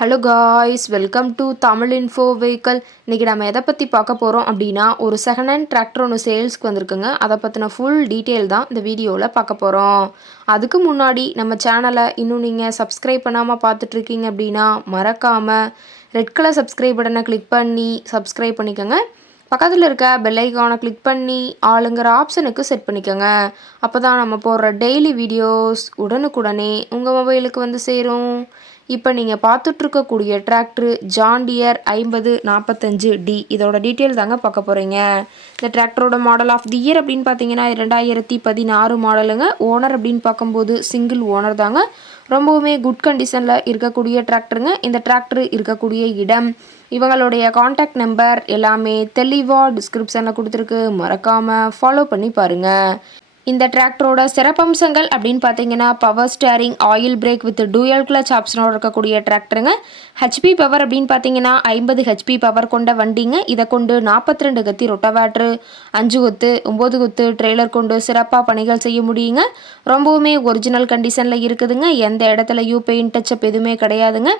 Hello guys, welcome to Tamil info vehicle. இன்றைக்கி நம்ம எதை பற்றி பார்க்க போகிறோம் அப்படின்னா, ஒரு செகண்ட் ஹேண்ட் டிராக்டர் ஒன்று சேல்ஸ்க்கு வந்திருக்குங்க. அதை பற்றின ஃபுல் டீட்டெயில் தான் இந்த வீடியோவில் பார்க்க போகிறோம். அதுக்கு முன்னாடி நம்ம சேனலை இன்னும் நீங்கள் சப்ஸ்கிரைப் பண்ணாமல் பார்த்துட்ருக்கீங்க அப்படின்னா மறக்காமல் ரெட் கலர் சப்ஸ்கிரைப் பட்டனை கிளிக் பண்ணி சப்ஸ்கிரைப் பண்ணிக்கோங்க. பக்கத்தில் இருக்க பெல் ஐக்கானை கிளிக் பண்ணி ஆளுங்கிற ஆப்ஷனுக்கு செட் பண்ணிக்கோங்க. அப்போ தான் நம்ம போடுற டெய்லி வீடியோஸ் உடனுக்குடனே உங்கள் மொபைலுக்கு வந்து சேரும். இப்போ நீங்கள் பார்த்துட்ருக்கக்கூடிய டிராக்டரு ஜான் டியர் 5045D. இதோட டீட்டெயில் தாங்க பார்க்க போகிறீங்க. இந்த டிராக்டரோட மாடல் ஆஃப் தி இயர் அப்படின்னு பார்த்தீங்கன்னா 2016 மாடலுங்க. ஓனர் அப்படின்னு பார்க்கும்போது சிங்கிள் ஓனர் தாங்க. ரொம்பவுமே குட் கண்டிஷனில் இருக்கக்கூடிய டிராக்டருங்க. இந்த டிராக்டர் இருக்கக்கூடிய இடம், இவங்களுடைய காண்டாக்ட் நம்பர் எல்லாமே தெளிவாக டிஸ்கிரிப்ஷனில் கொடுத்துருக்கு. மறக்காமல் ஃபாலோ பண்ணி பாருங்கள். இந்த டிராக்டரோட சிறப்பம்சங்கள் அப்படின்னு பார்த்தீங்கன்னா, power steering, oil brake with dual clutch ஆப்ஷனோட இருக்கக்கூடிய டிராக்டருங்க. ஹெச்பி பவர் அப்படின்னு பார்த்தீங்கன்னா 50 ஹெச்பி பவர் கொண்ட வண்டிங்க. இதை கொண்டு 42 கத்தி ரொட்டவேட்ரு, 5 கொத்து 9 கொத்து ட்ரெய்லர் கொண்டு சிறப்பாக பணிகள் செய்ய முடியுங்க. ரொம்பவுமே ஒரிஜினல் கண்டிஷனில் இருக்குதுங்க. எந்த இடத்துலையும் பெயிண்ட் டச்சப் எதுவுமே கிடையாதுங்க.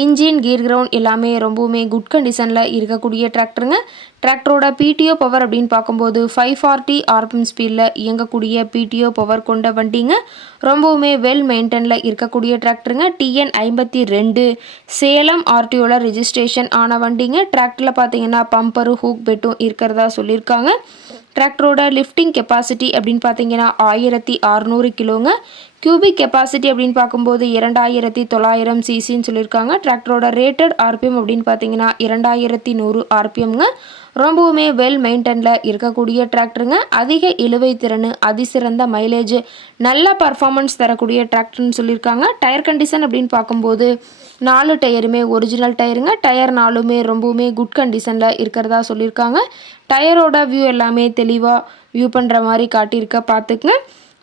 இன்ஜின், கீர் கிரவுண்ட் எல்லாமே ரொம்பவுமே குட் கண்டிஷனில் இருக்கக்கூடிய டிராக்டருங்க. டிராக்டரோட பிடிஓ பவர் அப்படின்னு பார்க்கும்போது 540 RPM ஸ்பீடில் இயங்கக்கூடிய பிடிஓ பவர் கொண்ட வண்டிங்க. ரொம்பவுமே வெல் மெயின்டெனில் இருக்கக்கூடிய டிராக்டருங்க. TN 52 சேலம் RTOவில் ரெஜிஸ்ட்ரேஷன் ஆன வண்டிங்க. டிராக்டரில் பார்த்தீங்கன்னா பம்பரு, ஹூக் பெட்டும் இருக்கிறதா சொல்லியிருக்காங்க. டிராக்டரோட லிஃப்டிங் கெப்பாசிட்டி அப்படின்னு பார்த்தீங்கன்னா 1600 கிலோங்க. கியூபிக் கெப்பாசிட்டி அப்படின்னு பார்க்கும்போது 2900 சிசின்னு சொல்லியிருக்காங்க. டிராக்டரோட ரேட்டட் ஆர்பிஎம் அப்படின்னு பார்த்தீங்கன்னா 2100 RPMங்க. ரொம்பவுமே வெல் மெயின்டெனில் இருக்கக்கூடிய டிராக்டருங்க. அதிக இழுவை திறன், அதிசிறந்த மைலேஜ், நல்ல பர்ஃபார்மன்ஸ் தரக்கூடிய டிராக்டர்னு சொல்லியிருக்காங்க. டயர் கண்டிஷன் அப்படின்னு பார்க்கும்போது 4 டயருமே ஒரிஜினல் டயருங்க. டயர் 4மே ரொம்பவுமே குட் கண்டிஷனில் இருக்கிறதா சொல்லியிருக்காங்க. டயரோட வியூ எல்லாமே தெளிவாக வியூ பண்ணுற மாதிரி காட்டியிருக்க பார்த்துக்குங்க.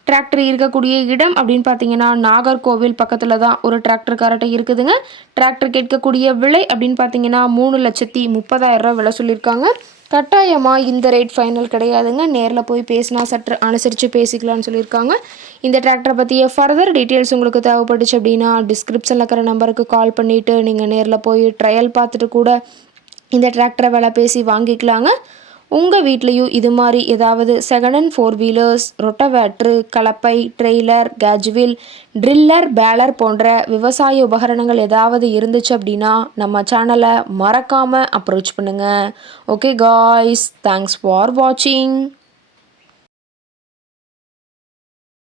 டிராக்டர் இருக்கக்கூடிய இடம் அப்படின்னு பார்த்தீங்கன்னா நாகர்கோவில் பக்கத்தில் தான் ஒரு டிராக்டர் கரெக்டாக இருக்குதுங்க. டிராக்டர் கேட்கக்கூடிய விலை அப்படின்னு பார்த்தீங்கன்னா 3,30,000 விலை சொல்லியிருக்காங்க. கட்டாயமாக இந்த ரேட் ஃபைனல் கிடையாதுங்க. நேரில் போய் பேசினா சற்று அனுசரித்து பேசிக்கலாம்னு சொல்லியிருக்காங்க. இந்த டிராக்டரை பற்றிய ஃபர்தர் டீட்டெயில்ஸ் உங்களுக்கு தேவைப்பட்டுச்சு அப்படின்னா டிஸ்கிரிப்ஷனில் இருக்கிற நம்பருக்கு கால் பண்ணிவிட்டு நீங்கள் நேரில் போய் ட்ரையல் பார்த்துட்டு கூட இந்த டிராக்டரை விலை பேசி வாங்கிக்கலாங்க. உங்கள் வீட்லேயும் இது மாதிரி ஏதாவது செகண்ட் ஹேண்ட் 4 வீலர்ஸ், ரொட்டவேட்ரு, கலப்பை, ட்ரெய்லர், கேஜ்வில், ட்ரில்லர், பேலர் போன்ற விவசாய உபகரணங்கள் ஏதாவது இருந்துச்சு அப்படின்னா நம்ம சேனலை மறக்காமல் அப்ரோச் பண்ணுங்கள். ஓகே காய்ஸ், தேங்க்ஸ் ஃபார் வாட்சிங்.